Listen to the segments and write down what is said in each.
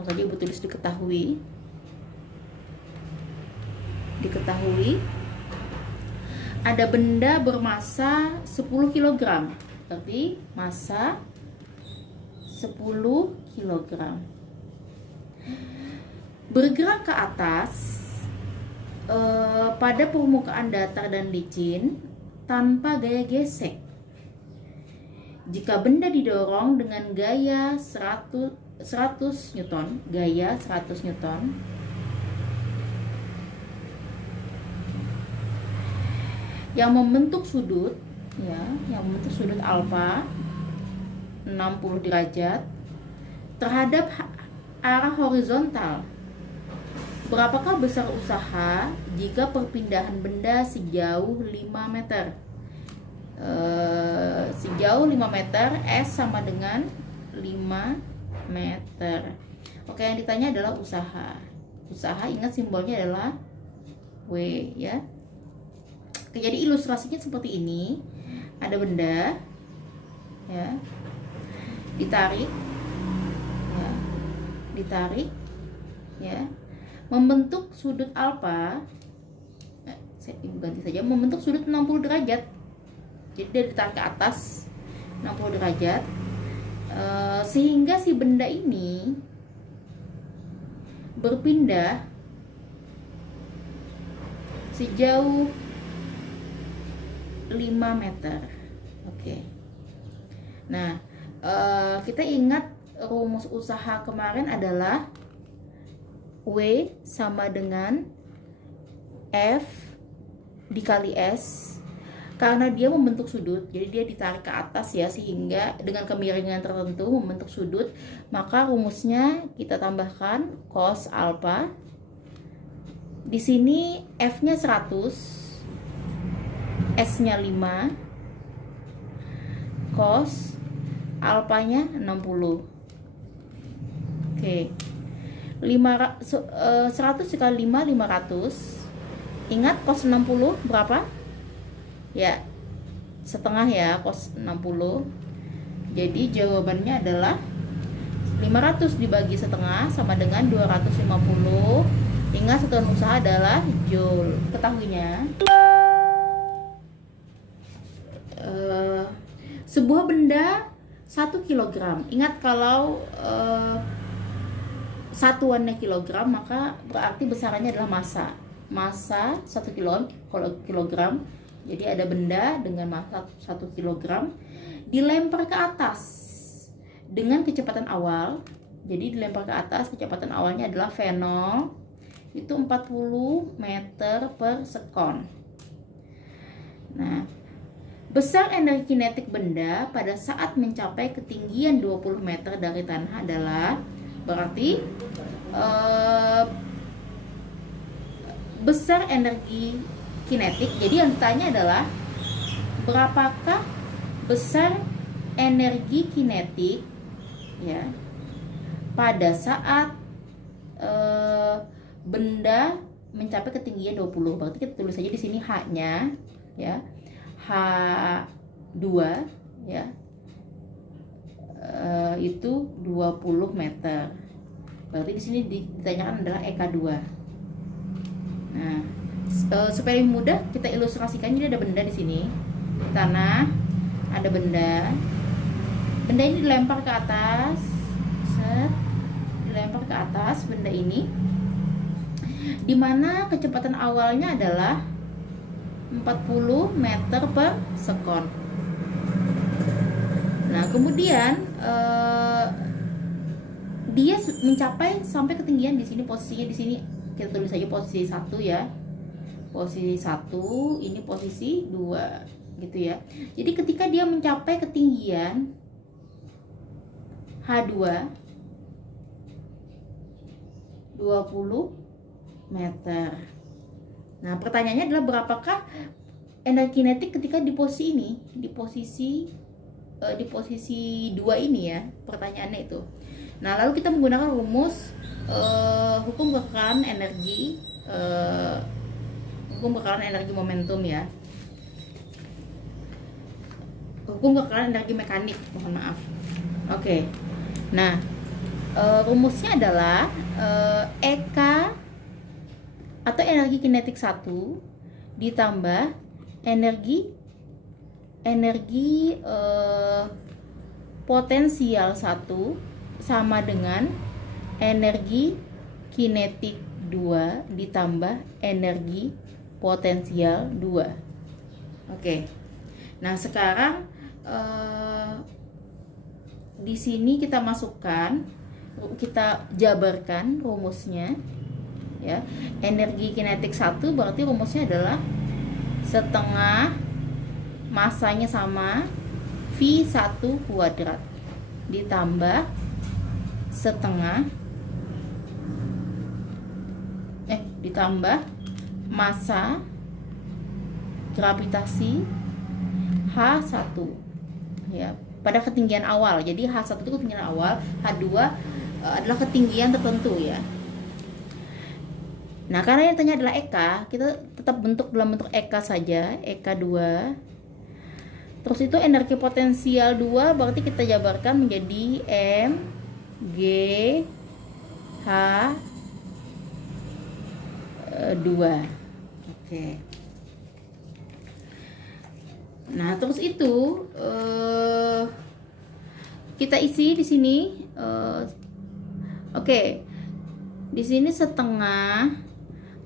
Kalau tadi Ibu tulis diketahui ada benda bermasa 10 kg. Berarti masa 10 kg. Bergerak ke atas pada permukaan datar dan licin tanpa gaya gesek. Jika benda didorong dengan gaya 100 Newton, yang membentuk sudut alfa 60 derajat terhadap arah horizontal. Berapakah besar usaha jika perpindahan benda sejauh 5 meter? Sejauh 5 meter, S sama dengan 5 meter. Oke, yang ditanya adalah usaha. Usaha, ingat simbolnya adalah W ya. Oke, jadi ilustrasinya seperti ini. Ada benda ya, ditarik ya, membentuk sudut alfa. Saya ganti saja, membentuk sudut 60 derajat. Jadi dia ditarik ke atas 60 derajat, sehingga si benda ini berpindah sejauh 5 meter. Oke. Nah, kita ingat rumus usaha kemarin adalah W sama dengan F dikali S. Karena dia membentuk sudut, jadi dia ditarik ke atas ya, sehingga dengan kemiringan tertentu membentuk sudut, maka rumusnya kita tambahkan cos alfa. Di sini F-nya 100, S-nya 5, cos alfanya 60. Oke. 100 dikali 5, 500. Ingat cos 60 berapa? Ya, setengah ya, cos 60. Jadi jawabannya adalah 500 dibagi setengah sama dengan 250. Ingat satuan usaha adalah joule. Ketahuinya sebuah benda 1 kg. Ingat kalau satuannya kilogram, maka berarti besarannya adalah massa. Massa 1 kilogram. Jadi ada benda dengan massa 1 kg dilempar ke atas dengan kecepatan awal. Jadi dilempar ke atas, kecepatan awalnya adalah V0, itu 40 meter per sekon. Nah, besar energi kinetik benda pada saat mencapai ketinggian 20 meter dari tanah adalah, berarti besar energi kinetik. Jadi yang ditanya adalah berapakah besar energi kinetik ya pada saat benda mencapai ketinggian 20. Berarti kita tulis saja di sini H-nya ya. H2 ya. Itu 20 meter. Berarti di sini ditanyakan adalah EK2. Nah, supaya lebih mudah kita ilustrasikan, jadi ada benda di sini di tanah, ada benda ini dilempar ke atas, dilempar ke atas benda ini, dimana kecepatan awalnya adalah 40 meter per sekon. Nah, kemudian dia mencapai sampai ketinggian di sini, posisinya di sini kita tulis saja posisi 1 ya. Posisi 1, ini posisi 2 gitu ya. Jadi ketika dia mencapai ketinggian H2 20 meter. Nah, pertanyaannya adalah berapakah energi kinetik ketika di posisi ini, di posisi 2 ini ya, pertanyaannya itu. Nah, lalu kita menggunakan rumus hukum kekeralan energi, hukum kekeralan energi momentum ya, hukum kekeralan energi mekanik, mohon maaf. Oke. Nah, Rumusnya adalah EK atau energi kinetik 1 ditambah energi potensial 1 sama dengan energi kinetik 2 ditambah energi potensial 2. Oke. Nah, sekarang di sini kita masukkan, kita jabarkan rumusnya ya. Energi kinetik 1 berarti rumusnya adalah setengah masanya sama V1 kuadrat ditambah setengah ditambah massa gravitasi H1 ya, pada ketinggian awal. Jadi H1 itu ketinggian awal, H2 adalah ketinggian tertentu ya. Nah, karena yang tanya adalah EK, kita tetap bentuk dalam bentuk EK saja, EK2. Terus itu energi potensial 2 berarti kita jabarkan menjadi M G H 2. Oke. Nah, terus itu kita isi di sini. Oke. Di sini setengah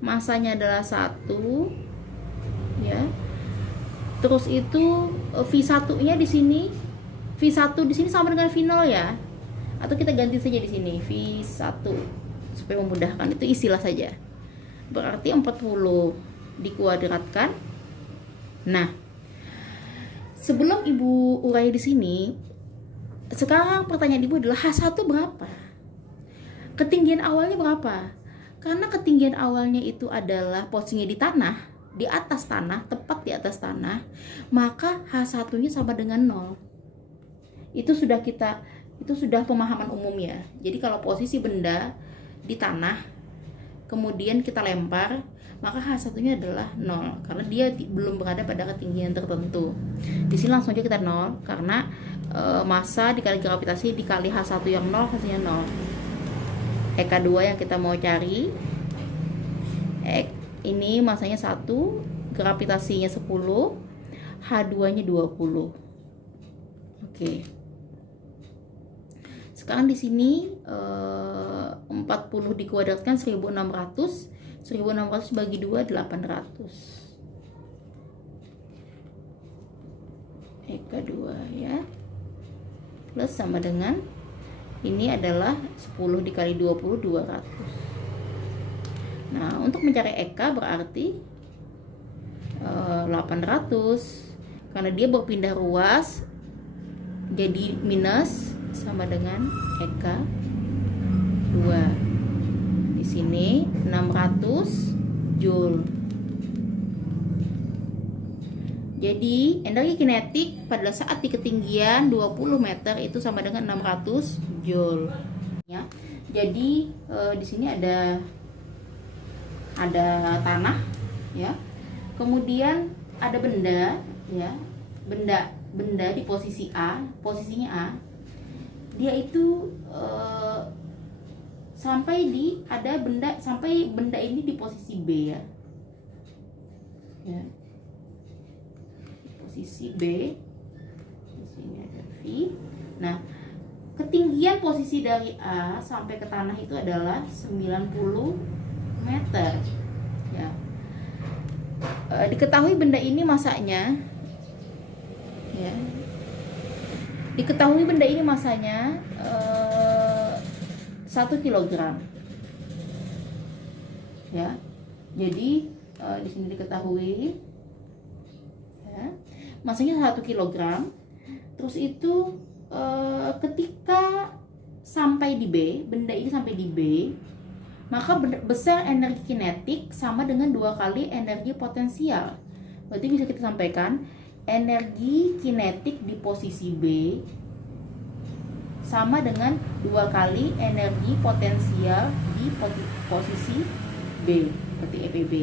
masanya adalah 1 ya. Terus itu V1-nya di sini, V1 di sini sama dengan V0 ya. Atau kita ganti saja di sini V1 supaya memudahkan, itu isilah saja. Berarti 40 dikuadratkan. Nah, sebelum Ibu urai di sini, sekarang pertanyaan Ibu adalah H1 berapa? Ketinggian awalnya berapa? Karena ketinggian awalnya itu adalah posisinya di tanah, di atas tanah, tepat di atas tanah, maka H1-nya sama dengan 0. Itu sudah pemahaman umum ya. Jadi kalau posisi benda di tanah, kemudian kita lempar, maka H1-nya adalah 0 karena dia belum berada pada ketinggian tertentu. Di sini langsung aja kita 0 karena massa dikali gravitasi dikali H1 yang 0 hasilnya 0. EK2 yang kita mau cari, ini massanya 1, gravitasinya 10, H2 nya 20. Oke. Sekarang di sini 40 dikuadratkan 1600, 1600 bagi 2 800. EK2 ya. Plus sama dengan ini adalah 10 dikali 20, 200. Nah, untuk mencari EK berarti 800 karena dia berpindah ruas jadi minus sama dengan EK 2. Di sini 600 Joule. Jadi energi kinetik pada saat di ketinggian 20 meter itu sama dengan 600 Joule. Ya. Jadi di sini ada tanah, ya. Kemudian ada benda, ya. Benda di posisi A, posisinya A. Dia itu sampai benda ini di posisi B ya. Ya. Posisi B, di sini ada V. Nah, ketinggian posisi dari A sampai ke tanah itu adalah 90 meter. Ya. Diketahui benda ini masanya, ya. Diketahui benda ini masanya 1 kilogram. Ya. Jadi di sini diketahui masanya 1 kilogram. Terus itu ketika sampai di B, benda ini sampai di B, maka besar energi kinetik sama dengan 2 kali energi potensial. Berarti bisa kita sampaikan energi kinetik di posisi B sama dengan 2 kali energi potensial di posisi B, seperti EPB.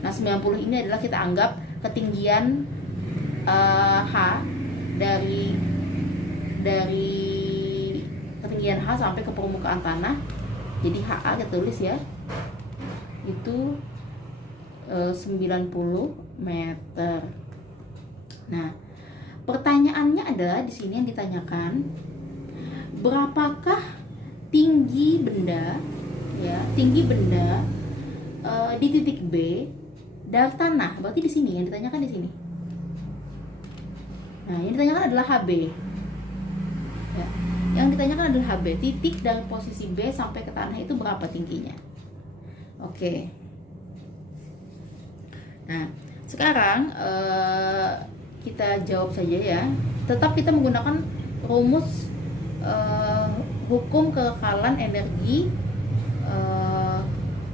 Nah, 90 ini adalah kita anggap ketinggian H dari ketinggian ketinggian H sampai ke permukaan tanah. Jadi HA kita tulis ya, itu 90 meter. Nah, pertanyaannya adalah di sini yang ditanyakan, berapakah tinggi benda ya, tinggi benda di titik B dari tanah. Berarti di sini yang ditanyakan di sini. Nah, yang ditanyakan adalah HB. Ya, yang ditanyakan adalah HB, titik dari posisi B sampai ke tanah itu berapa tingginya. Oke. Nah, sekarang kita jawab saja ya. Tetap kita menggunakan rumus hukum kekekalan energi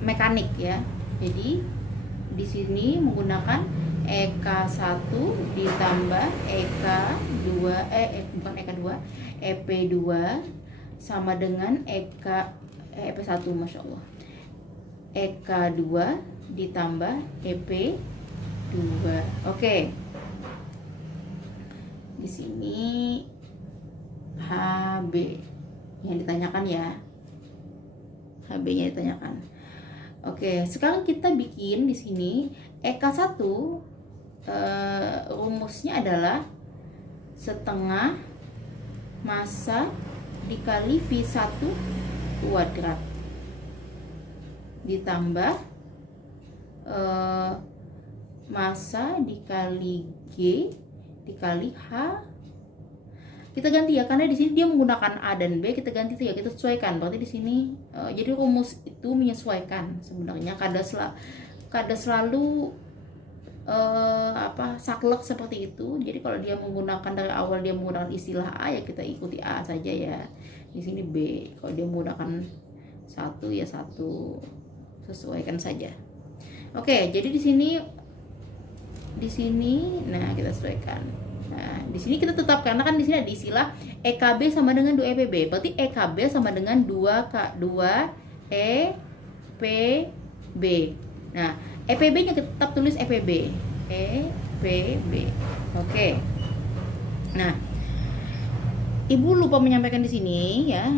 mekanik ya. Jadi di sini menggunakan EK1 ditambah EK2 bukan EK2, EP2 sama dengan EP1, Masya Allah. EK2 ditambah EP2. Oke. Di sini HB yang ditanyakan ya. HB-nya ditanyakan. Oke, sekarang kita bikin di sini EK1 rumusnya adalah setengah massa dikali V1 kuadrat ditambah massa dikali G dikali H. Kita ganti ya, karena di sini dia menggunakan A dan B, kita ganti saja, kita sesuaikan. Berarti di sini jadi rumus itu menyesuaikan sebenarnya. Kada selalu saklek seperti itu. Jadi kalau dia menggunakan dari awal dia menggunakan istilah A, ya kita ikuti A saja ya. Di sini B. Kalau dia menggunakan satu ya satu, sesuaikan saja. Oke, jadi di sini nah kita sesuaikan. Nah, di sini kita tetap, karena kan di sini ada istilah EKB sama dengan 2 EPB. Berarti EKB sama dengan 2 EPB. Nah, EPB-nya kita tetap tulis EPB. EPB. Oke. Nah, Ibu lupa menyampaikan di sini ya,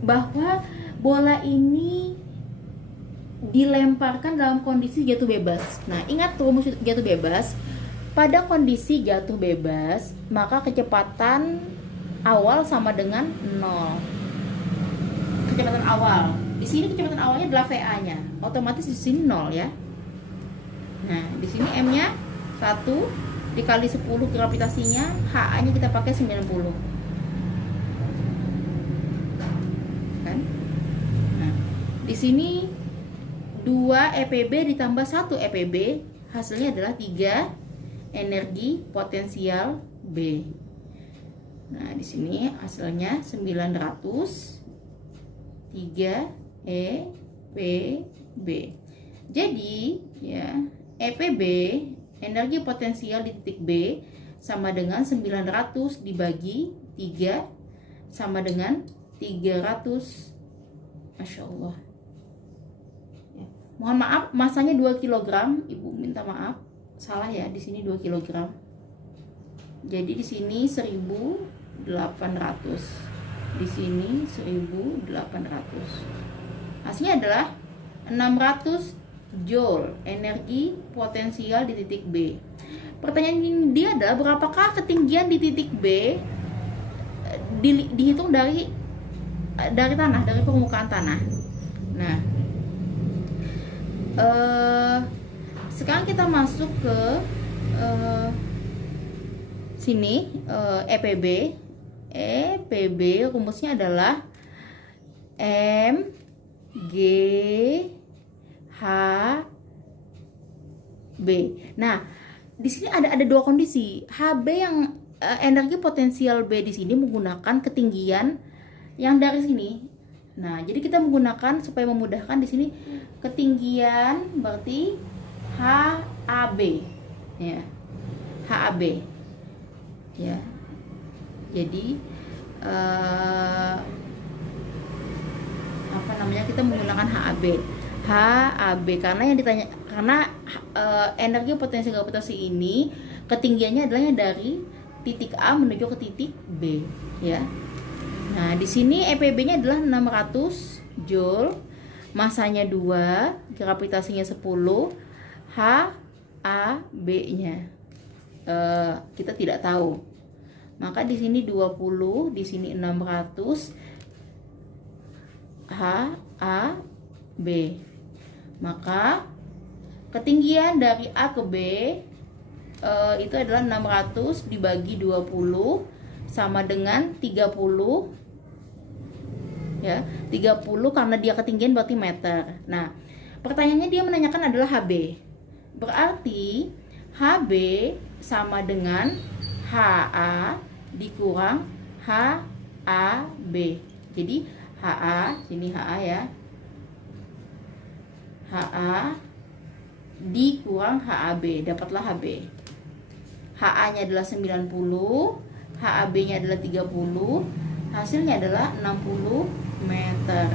bahwa bola ini dilemparkan dalam kondisi jatuh bebas. Nah, ingat rumus jatuh bebas. Pada kondisi jatuh bebas, maka kecepatan awal sama dengan 0. Kecepatan awal. Di sini kecepatan awalnya adalah VA-nya. Otomatis di sini 0 ya. Nah, di sini M-nya 1 dikali 10 gravitasinya, HA-nya kita pakai 90. Kan? Nah, di sini 2 EPB ditambah 1 EPB, hasilnya adalah 3 energi potensial B. Nah, di sini hasilnya 900 3 EPB. Jadi, ya, EPB energi potensial di titik B sama dengan 900 dibagi 3 sama dengan 300. Masya Allah. Ya. Mohon maaf, masanya 2 kg. Ibu minta maaf. Salah ya, di sini 2 kg. Jadi di sini 1800. Di sini 1800. Hasilnya adalah 600 joule energi potensial di titik B. Pertanyaan dia adalah berapakah ketinggian di titik B dihitung dari tanah, dari permukaan tanah. Nah, sekarang kita masuk ke sini, EPB. EPB rumusnya adalah M G H B. Nah, di sini ada dua kondisi. HB yang energi potensial B di sini menggunakan ketinggian yang dari sini. Nah, jadi kita menggunakan supaya memudahkan di sini ketinggian berarti HAB ya. HAB. Ya. Jadi kita menggunakan HAB karena yang ditanya, karena energi potensi gravitasi ini ketinggiannya adalah dari titik A menuju ke titik B ya. Nah, di sini EPB-nya adalah 600 Joule, masanya 2, gravitasinya 10, HAB-nya kita tidak tahu. Maka di sini 20, di sini 600 HAB. Maka ketinggian dari A ke B itu adalah 600 dibagi 20 sama dengan 30 ya. 30 karena dia ketinggian berarti meter. Nah, pertanyaannya dia menanyakan adalah HB. Berarti HB sama dengan HA dikurang HAB. Jadi HA, sini HA ya. HA dikurang HAB, dapatlah HB. HA-nya adalah 90, HAB-nya adalah 30, hasilnya adalah 60 meter.